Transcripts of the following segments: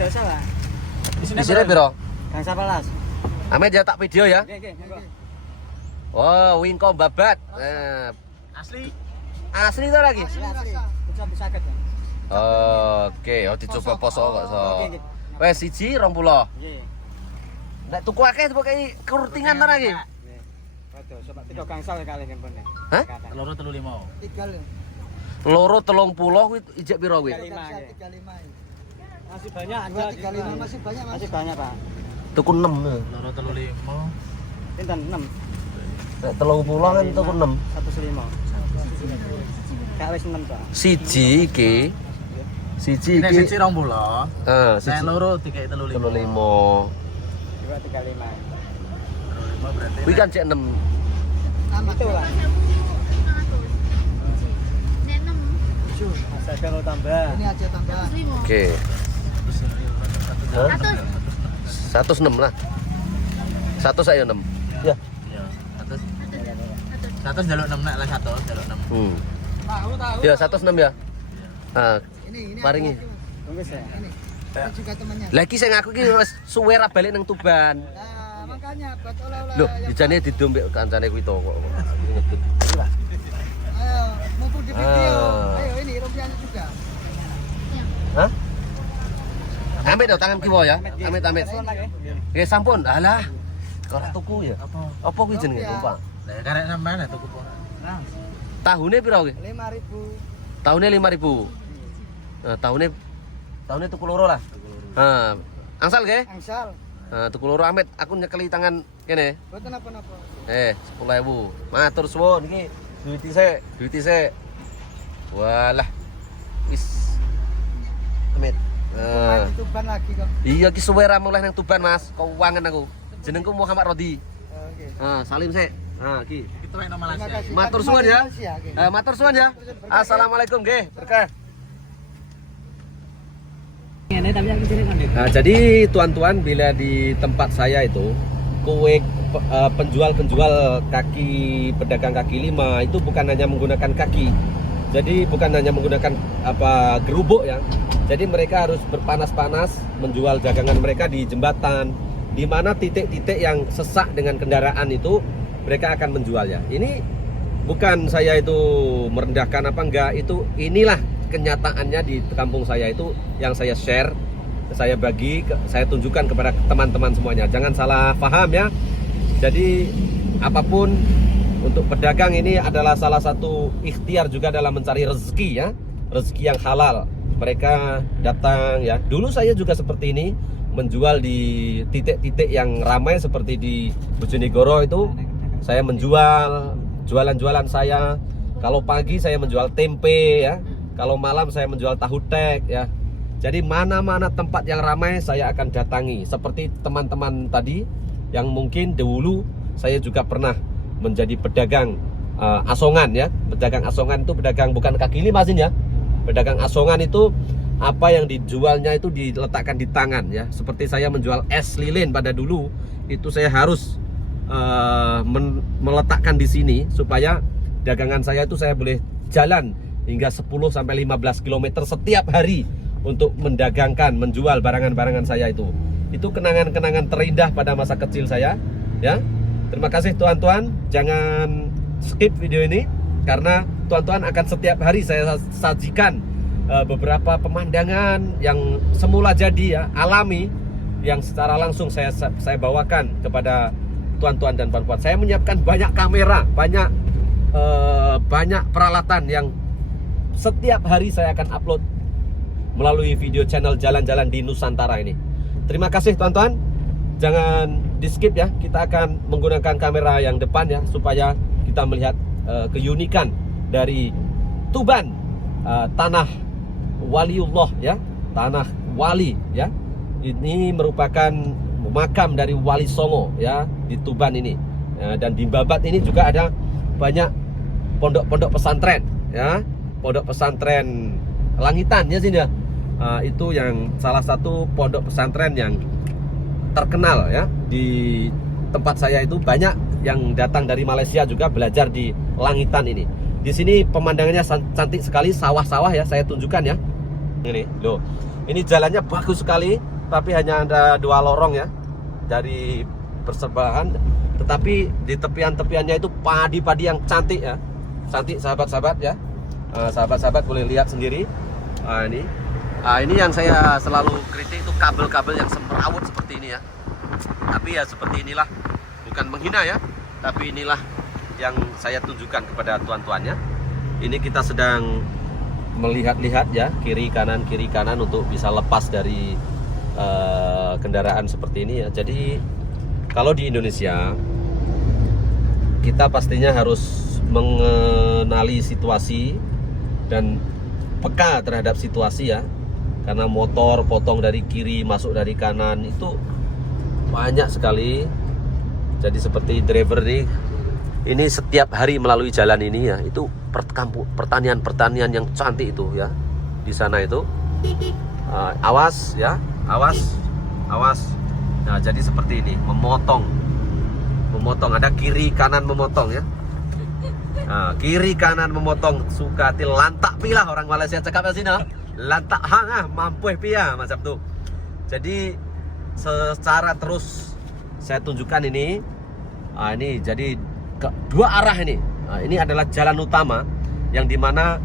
dosa, Pak. Di sini piro? Gang 11. Amet ya tak video ya. Nggih, nggih. Oh, wingko babat. Nah, Asli. asli to lagi. Asli. Bisa sakit. Oke, oh dicoba poso kok so. Oke, nggih. Wes siji 20. Nggih. Nek tuku akeh pokoke kerutingan ta lagi. Nggih. Waduh, coba 3 gangsal kali nempel. Hah? Loro 35. 3 Loro 30 kuwi ijek piro kuwi? 35. Masih banyak ada. 35 masih banyak, Mas. Masih banyak, Pak. Tuku 6. Loro 35. Pinten 6. Nek 30 kan tuku 6. 105. Gak wis 6, Pak. Siji iki. Siji Nek iki. siji 20. Nek Siji loro dikek 35. 35. Dua 35. 35 berarti. Kuwi kan cek 6. Itu, Pak. Nenem. Mas ada mau tambah. Ini aja tambah. Oke. Hah? 106 lah. 1 saya 6. Ya. Iya. 100 jaluk 6 nek lah 1 jaluk 6. Tahu. Ya 106 ya. Nah, Ini paringi. Tunggu saya. Ini juga temannya. Lagi saya ngaku ki wis suwe ra balik nang Tuban. Nah, makanya buat oleh-oleh. Loh, dijane didombek kancane kuwi to kok. Ayo, mumpung di video. Ah. Ayo ini rupiahnya juga. Hah? Amit dong tangan kiwa ya. Amit. Nggih sampun. Alah. Ora tuku ya. Apa kuwi jenenge, Pak? Lah karek sampean tuku po. Nah, Tahune piro kuwi? 5.000. Tahune 5.000. Nah, tahune tuku loro lah. Nah, angsal nggih? Angsal. Nah, tuku loro Amit, aku nyekeli tangan kene. Boten apa-apa. 10.000. Matur suwun iki duit isik. Walah. Wis. Amit. Di Tuban lagi kok. Iya ki suwe ra mulih nang Tuban, Mas. Keuangan aku. Jenengku Muhammad Rodi. Oke. Salim sik. Nah, iki. Itu enak Terima Malaysia. kasih. Matur suwun ya. Oke. Matur suwun ya. Assalamualaikum nggih. Berkah. Nah, jadi tuan-tuan bila di tempat saya itu kue penjual-penjual pedagang kaki lima itu bukan hanya menggunakan kaki. Jadi bukan hanya menggunakan gerubuk ya. Jadi mereka harus berpanas-panas menjual dagangan mereka di jembatan, di mana titik-titik yang sesak dengan kendaraan itu mereka akan menjualnya. Ini bukan saya itu merendahkan apa enggak, itu inilah kenyataannya di kampung saya itu yang saya share, saya bagi, saya tunjukkan kepada teman-teman semuanya. Jangan salah paham ya. Jadi apapun untuk pedagang ini adalah salah satu ikhtiar juga dalam mencari rezeki ya, rezeki yang halal. Mereka datang ya. Dulu saya juga seperti ini, menjual di titik-titik yang ramai seperti di Bojonegoro itu. Saya menjual jualan-jualan saya. Kalau pagi saya menjual tempe ya. Kalau malam saya menjual tahu tek ya. Jadi mana-mana tempat yang ramai saya akan datangi. Seperti teman-teman tadi yang mungkin dahulu saya juga pernah menjadi pedagang asongan ya. Pedagang asongan itu pedagang bukan kaki lima sih ya. Pedagang asongan itu apa yang dijualnya itu diletakkan di tangan ya. Seperti saya menjual es lilin pada dulu, itu saya harus meletakkan di sini supaya dagangan saya itu saya boleh jalan hingga 10 sampai 15 km setiap hari untuk mendagangkan, menjual barangan-barangan saya itu. Itu kenangan-kenangan terindah pada masa kecil saya ya. Terima kasih tuan-tuan, jangan skip video ini karena tuan-tuan akan setiap hari saya sajikan beberapa pemandangan yang semula jadi ya, alami, yang secara langsung saya bawakan kepada tuan-tuan dan puan-puan. Saya menyiapkan banyak kamera, banyak peralatan yang setiap hari saya akan upload melalui video channel Jalan-Jalan di Nusantara ini. Terima kasih tuan-tuan, jangan di skip ya. Kita akan menggunakan kamera yang depan ya, supaya kita melihat keunikan dari Tuban, tanah waliullah ya, tanah wali ya. Ini merupakan makam dari Wali Songo ya di Tuban ini. Dan di Babat ini juga ada banyak pondok-pondok pesantren ya, pondok pesantren Langitan ya sini ya. Itu yang salah satu pondok pesantren yang terkenal ya di tempat saya. Itu banyak yang datang dari Malaysia juga belajar di Langitan ini. Di sini pemandangannya cantik sekali, sawah-sawah ya, saya tunjukkan ya. Ini loh, Ini jalannya bagus sekali, tapi hanya ada 2 lorong ya dari bersebelahan. Tetapi di tepian-tepiannya itu padi-padi yang cantik ya, cantik sahabat-sahabat ya. Sahabat-sahabat boleh lihat sendiri. Ini yang saya selalu kritik itu kabel-kabel yang semrawut seperti ini ya. Tapi ya seperti inilah, bukan menghina ya, tapi inilah yang saya tunjukkan kepada tuan-tuannya. Ini kita sedang melihat-lihat ya, kiri kanan untuk bisa lepas dari kendaraan seperti ini ya. Jadi kalau di Indonesia kita pastinya harus mengenali situasi dan peka terhadap situasi ya. Karena motor potong dari kiri masuk dari kanan itu banyak sekali. Jadi seperti driver nih, ini setiap hari melalui jalan ini ya, itu pertanian yang cantik itu ya di sana itu. Awas ya, awas. Nah, jadi seperti ini, memotong ada kiri kanan memotong ya. Nah, kiri kanan memotong, suka til lantak pilah orang Malaysia cakap di sini. Lantak hang mampu pia macam tuh. Jadi secara terus saya tunjukkan ini. Ini jadi ke 2 arah ini. Ini adalah jalan utama yang dimana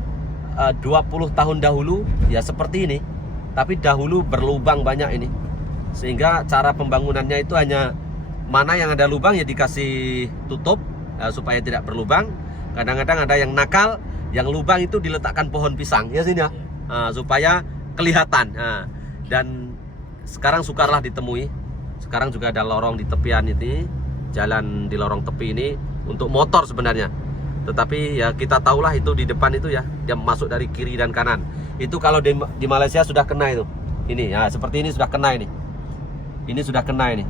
20 tahun dahulu ya seperti ini, tapi dahulu berlubang banyak ini, sehingga cara pembangunannya itu hanya mana yang ada lubang ya dikasih tutup supaya tidak berlubang. Kadang-kadang ada yang nakal, yang lubang itu diletakkan pohon pisang ya sini ya, supaya kelihatan. Dan sekarang sukarlah ditemui. Sekarang juga ada lorong di tepian ini, jalan di lorong tepi ini untuk motor sebenarnya. Tetapi ya kita tahulah itu di depan itu ya, dia masuk dari kiri dan kanan. Itu kalau di Malaysia sudah kena itu. Ini ya seperti ini sudah kena ini. Ini sudah kena ini.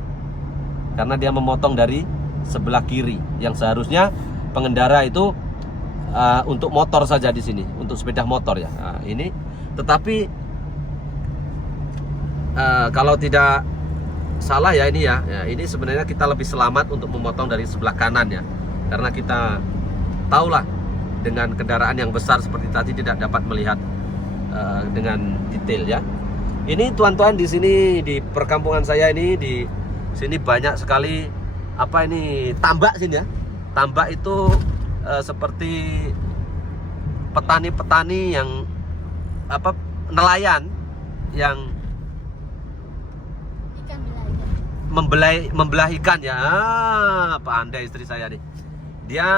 Karena dia memotong dari sebelah kiri yang seharusnya pengendara itu untuk motor saja di sini, untuk sepeda motor ya. Ini tetapi kalau tidak salah ya ini ya, ini sebenarnya kita lebih selamat untuk memotong dari sebelah kanan ya. Karena kita tahulah dengan kendaraan yang besar seperti tadi tidak dapat melihat dengan detail ya. Ini tuan-tuan di sini di perkampungan saya ini, di sini banyak sekali apa ini tambak sini ya. Tambak itu seperti petani-petani yang apa nelayan yang membelah ikan ya. Pandai istri saya nih. Dia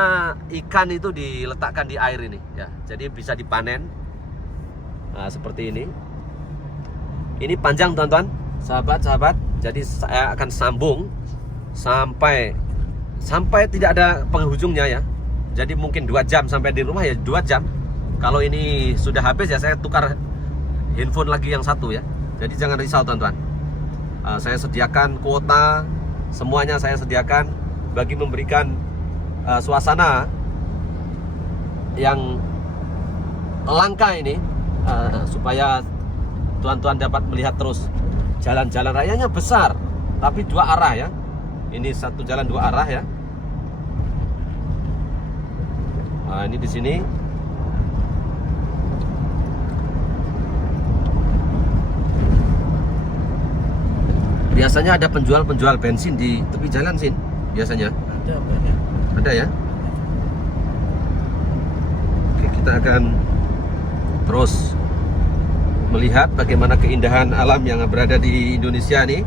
ikan itu diletakkan di air ini ya. Jadi bisa dipanen. Nah, seperti ini. Ini panjang teman-teman, sahabat-sahabat. Jadi saya akan sambung sampai tidak ada penghujungnya ya. Jadi mungkin 2 jam sampai di rumah ya 2 jam. Kalau ini sudah habis ya saya tukar handphone lagi yang satu ya. Jadi jangan risau teman-teman. Saya sediakan kuota, semuanya saya sediakan bagi memberikan suasana yang langka ini, supaya tuan-tuan dapat melihat terus. Jalan-jalan rayanya besar, tapi 2 arah ya. Ini satu jalan 2 arah ya. Ini di sini. Biasanya ada penjual bensin di tepi jalan Sin. Biasanya. Ada banyak. Ada ya. Oke, kita akan terus melihat bagaimana keindahan alam yang berada di Indonesia nih.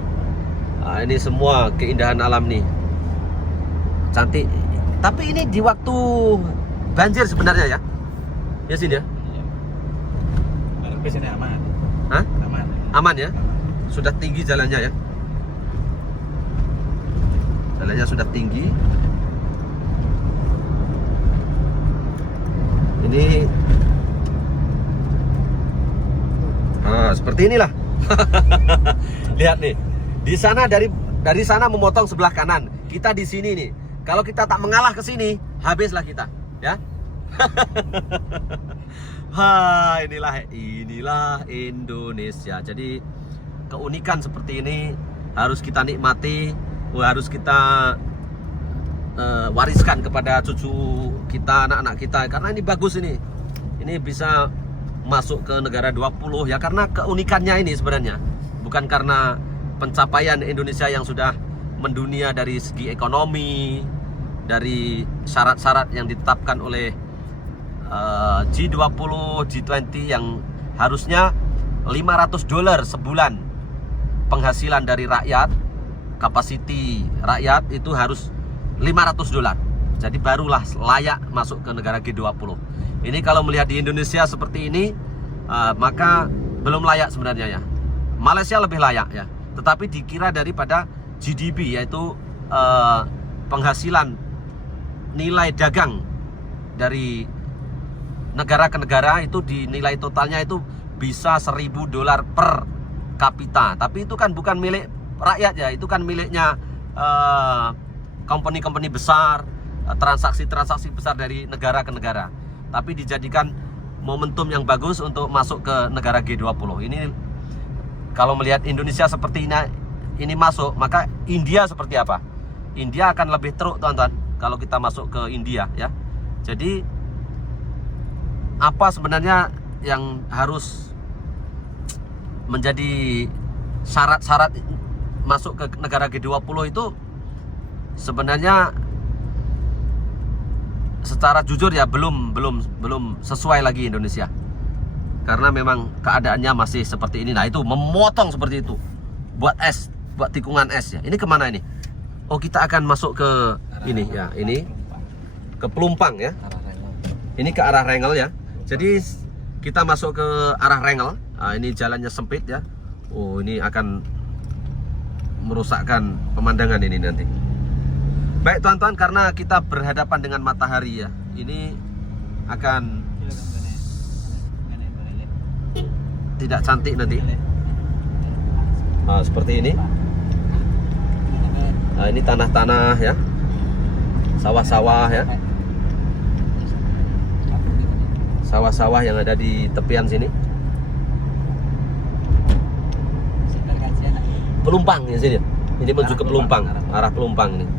Ini semua keindahan alam nih, cantik. Tapi ini di waktu banjir sebenarnya ya. Ya Sin ya. Di sini aman. Hah? Aman. Aman ya. Sudah tinggi jalannya ya. Jalannya sudah tinggi. Ini seperti inilah. Lihat nih. Di sana dari sana memotong sebelah kanan. Kita di sini nih. Kalau kita tak mengalah ke sini, habislah kita, ya. Inilah Indonesia. Jadi keunikan seperti ini harus kita nikmati, harus kita wariskan kepada cucu kita, anak-anak kita, karena ini bagus ini. Ini bisa masuk ke negara 20 ya, karena keunikannya ini sebenarnya. Bukan karena pencapaian Indonesia yang sudah mendunia dari segi ekonomi, dari syarat-syarat yang ditetapkan oleh G20, G20 yang harusnya $500 sebulan penghasilan dari rakyat, kapasiti rakyat itu harus $500. Jadi barulah layak masuk ke negara G20. Ini kalau melihat di Indonesia seperti ini, maka belum layak sebenarnya ya. Malaysia lebih layak ya. Tetapi dikira daripada GDP, yaitu penghasilan nilai dagang dari negara ke negara itu dinilai totalnya itu bisa $1.000 per kapita. Tapi itu kan bukan milik rakyat ya, itu kan miliknya company-company besar, transaksi-transaksi besar dari negara ke negara. Tapi dijadikan momentum yang bagus untuk masuk ke negara G20. Ini kalau melihat Indonesia seperti ini masuk, maka India seperti apa? India akan lebih teruk teman-teman kalau kita masuk ke India ya. Jadi apa sebenarnya yang harus menjadi syarat-syarat masuk ke negara G20 itu sebenarnya secara jujur ya belum sesuai lagi Indonesia. Karena memang keadaannya masih seperti ini. Nah, itu memotong seperti itu. Buat es, buat tikungan es ya. Ini kemana ini? Oh, kita akan masuk ke ini ya, ini ke Pelumpang ya. Ini ke arah Rengel ya. Jadi kita masuk ke arah Rengel. Nah, ini jalannya sempit ya. Oh, ini akan merusakkan pemandangan ini nanti. Baik teman-teman, karena kita berhadapan dengan matahari ya, ini akan tidak cantik nanti. Nah, seperti ini. Nah, ini tanah-tanah ya, sawah-sawah ya, sawah-sawah yang ada di tepian sini. Pelumpang ya sini. Ini menuju ke Pelumpang, arah Pelumpang ini.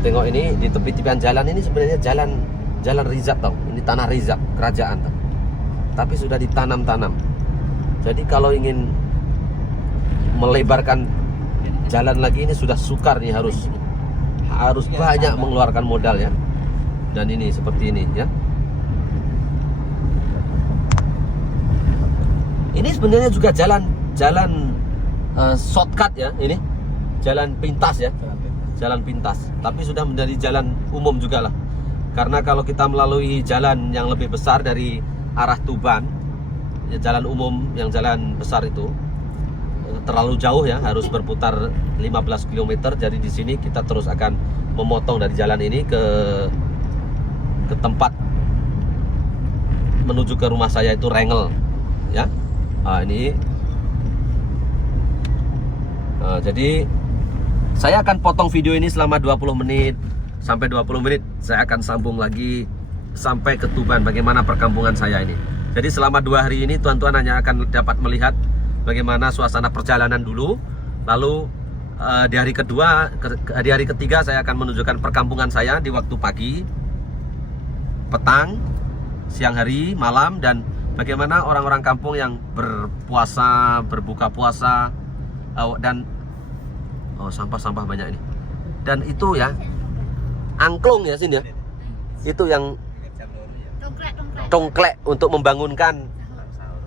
Tengok ini di tepi-tepian jalan ini sebenarnya jalan Rizab tau. Ini tanah Rizab, kerajaan tau. Tapi sudah ditanam-tanam. Jadi kalau ingin melebarkan jalan lagi ini sudah sukar nih, harus banyak mengeluarkan modal ya. Dan ini seperti ini ya. Ini sebenarnya juga jalan shortcut ya, ini jalan pintas ya. Jalan pintas, tapi sudah menjadi jalan umum juga lah. Karena kalau kita melalui jalan yang lebih besar dari arah Tuban ya, jalan umum yang jalan besar itu terlalu jauh ya, harus berputar 15 km. Jadi di sini kita terus akan memotong dari jalan ini ke tempat menuju ke rumah saya itu Rengel ya. Nah, ini jadi saya akan potong video ini selama 20 menit sampai 20 menit. Saya akan sambung lagi sampai ke Tuban, bagaimana perkampungan saya ini. Jadi selama 2 hari ini teman-teman hanya akan dapat melihat bagaimana suasana perjalanan dulu. Lalu di hari kedua, di hari ketiga saya akan menunjukkan perkampungan saya di waktu pagi, petang, siang hari, malam, dan bagaimana orang-orang kampung yang berpuasa, berbuka puasa, dan sampah-sampah banyak ini. Dan itu ya, angklung ya sini ya. Itu yang tongklek untuk membangunkan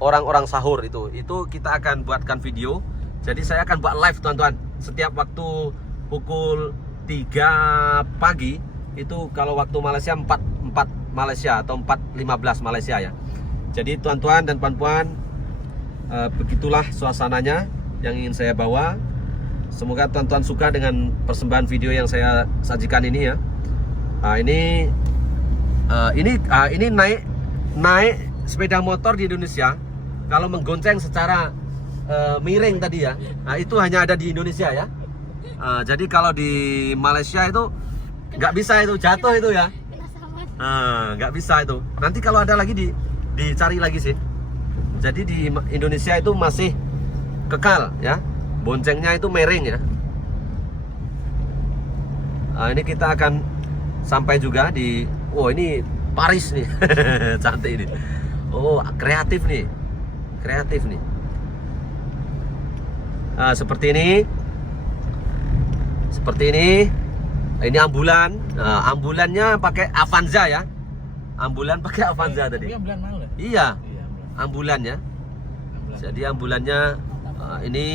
orang-orang sahur itu. Itu kita akan buatkan video. Jadi saya akan buat live teman-teman. Setiap waktu pukul 3 pagi itu, kalau waktu Malaysia 4 Malaysia atau 4.15 Malaysia ya. Jadi teman-teman dan puan-puan, begitulah suasananya yang ingin saya bawa. Semoga teman-teman suka dengan persembahan video yang saya sajikan ini ya. Ini naik sepeda motor di Indonesia kalau menggonceng secara miring tadi ya. Nah, itu hanya ada di Indonesia ya. Jadi kalau di Malaysia itu nggak bisa, itu jatuh itu ya. Nggak bisa itu. Nanti kalau ada lagi dicari lagi sih. Jadi di Indonesia itu masih kekal ya. Boncengnya itu miring ya. Ini kita akan sampai juga di, ini Paris nih. Cantik ini. Oh, kreatif nih. Kreatif nih. Nah, seperti ini. Seperti ini. Ini ambulan. Nah, ambulannya pakai Avanza ya. Ambulan pakai Avanza tadi. Tapi ambulan mau lah. Iya. Iya, Ambulannya. Jadi ambulannya ini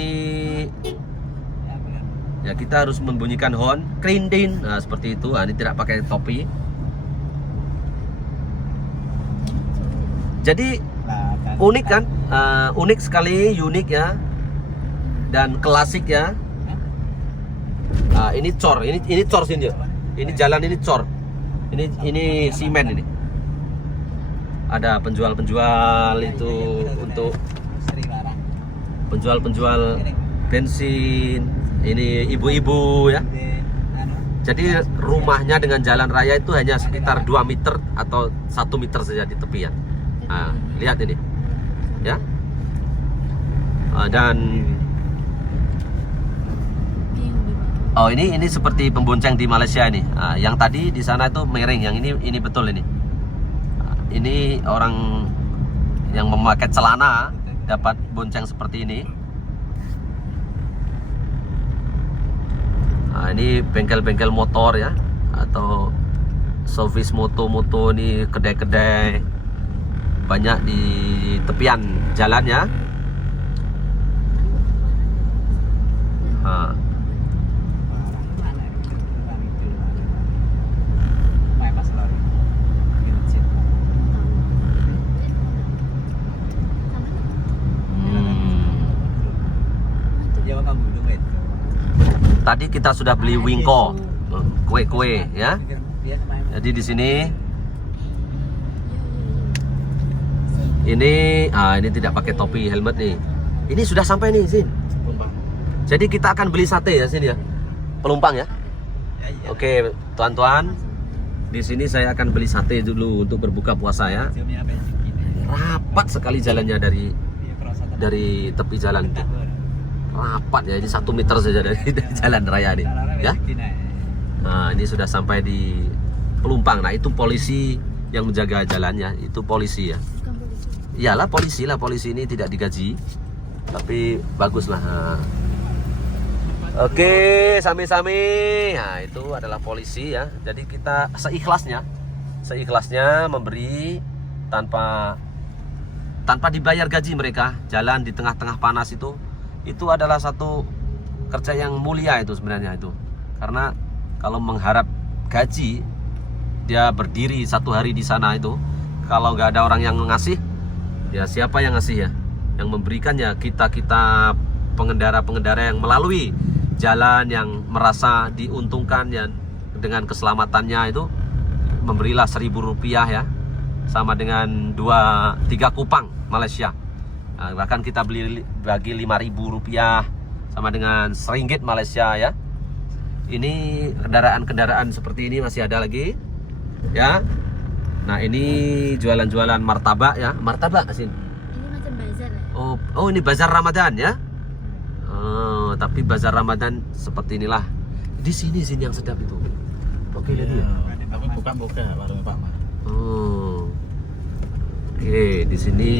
ya kita harus membunyikan horn, kerindin. Nah, seperti itu. Nah, ini tidak pakai topi. Jadi unik kan? Unik sekali, unik ya. Dan klasik ya. Ini cor, ini cor sini. Ini jalan ini cor. Ini simen ini. Ada penjual-penjual itu untuk penjual-penjual bensin. Ini ibu-ibu ya. Jadi rumahnya dengan jalan raya itu hanya sekitar 2 meter atau 1 meter saja di tepian. Nah, lihat ini. Ya. Dan oh ini seperti pembonceng di Malaysia ini. Yang tadi di sana itu miring, yang ini betul ini. Ini orang yang memakai celana dapat bonceng seperti ini. Ini bengkel-bengkel motor ya, atau service moto-moto, ini kedai-kedai banyak di tepian jalan ya. Tadi kita sudah beli wingko, kue-kue ya. Jadi di sini ini tidak pakai topi, helmet nih. Ini sudah sampai nih, Sin. Jadi kita akan beli sate ya, Sin ya. Pelumpang ya. Oke, tuan-tuan. Di sini saya akan beli sate dulu untuk berbuka puasa ya. Rapat sekali jalannya dari tepi jalan itu. Rapat ya, ini 1 meter saja dari jalan raya nih ya. Nah, ini sudah sampai di Pelumpang. Nah, itu polisi yang menjaga jalannya, itu polisi ya. Iyalah polisi lah, polisi ini tidak digaji, tapi bagus lah. Nah. Oke, sami-sami. Nah, itu adalah polisi ya. Jadi kita seikhlasnya memberi tanpa dibayar gaji mereka. Jalan di tengah-tengah panas itu adalah satu kerja yang mulia itu sebenarnya itu. Karena kalau mengharap gaji, dia berdiri 1 hari di sana itu, kalau nggak ada orang yang ngasih, ya siapa yang ngasih ya? Yang memberikannya kita pengendara-pengendara yang melalui jalan yang merasa diuntungkan ya dengan keselamatannya itu, memberilah Rp1.000 ya, sama dengan 2-3 kupang Malaysia. Nah, bahkan kita bagi Rp5.000 sama dengan RM1 Malaysia ya. Ini kendaraan-kendaraan seperti ini masih ada lagi ya. Nah, ini jualan-jualan martabak ya. Martabak Asin. Ini macam bazar ya? Oh ini bazar Ramadan ya. Tapi bazar Ramadan seperti inilah. Di sini yang sedap itu. Oke, lihat ya. Tapi buka warung Pak Ma. Oke, di sini.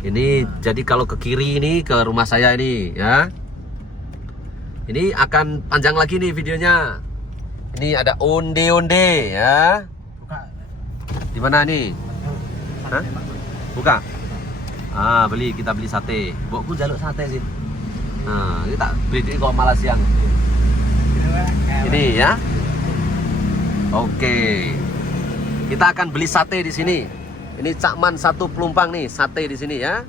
Ini jadi kalau ke kiri ini ke rumah saya ini ya. Ini akan panjang lagi nih videonya. Ini ada onde-onde ya. Buka. Di mana nih? Hah? Buka. Kita beli sate. Bokku jaluk sate sih. Nah, ini tak beli kok malah siang. Ini ya. Oke. Kita akan beli sate di sini. Ini Cakman 1 Pelumpang nih, sate di sini ya.